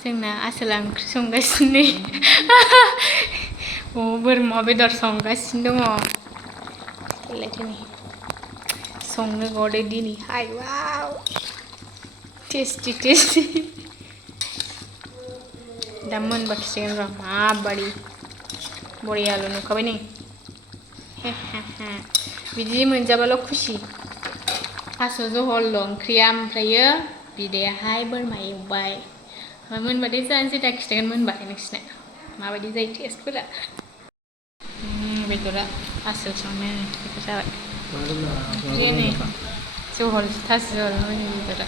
जोंना आसोला ओंख्रि संगासिनो बोरमा बेदर संगासिनो दङ बेलायथोनि संनो गदो दिनैहाय वाव टेस्टि टेस्टि दा मोनबा खिसिगोन र' माबादि बरियाल' नुखाबाय नै बिदि मोनजाबाल' खुसि थास' जहल ओंख्रिया ओमफ्रायो बिदायाहाय बोरमा एवबाय मोनबाथाय जानोसै दा खिथागोन मोनबाथाय नोंसिना माबायदि जायो टेस्टफोरा बेदरा आसोल संनाया बेखौ जाबाय ओंख्रिया नै जहल थास' जहल बेदरा